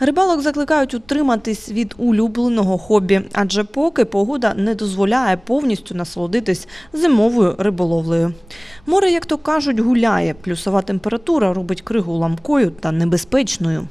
Рибалок закликають утриматись від улюбленого хобі, адже поки погода не дозволяє повністю насолодитись зимовою риболовлею. Море, як то кажуть, гуляє. Плюсова температура робить кригу ламкою та небезпечною.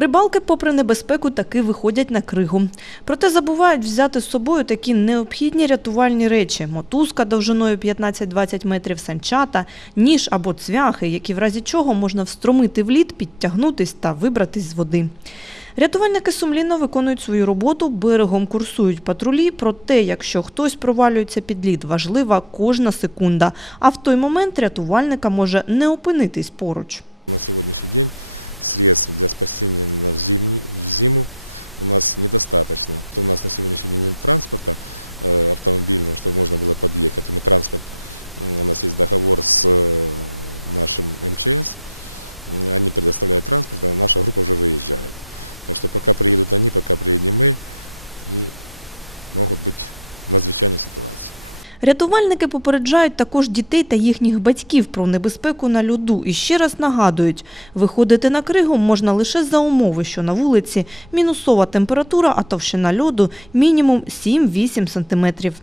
Рибалки, попри небезпеку, таки виходять на кригу. Проте забувають взяти з собою такі необхідні рятувальні речі: мотузка довжиною 15-20 метрів, санчата, ніж або цвяхи, які в разі чого можна встромити в лід, підтягнутись та вибратись з води. Рятувальники сумлінно виконують свою роботу, берегом курсують патрулі. Проте, якщо хтось провалюється під лід, важлива кожна секунда. А в той момент рятувальника може не опинитись поруч. Рятувальники попереджають також дітей та їхніх батьків про небезпеку на льоду і ще раз нагадують, виходити на кригу можна лише за умови, що на вулиці мінусова температура, а товщина льоду мінімум 7-8 сантиметрів.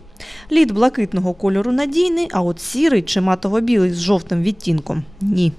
Лід блакитного кольору надійний, а от сірий чи матово-білий з жовтим відтінком – ні.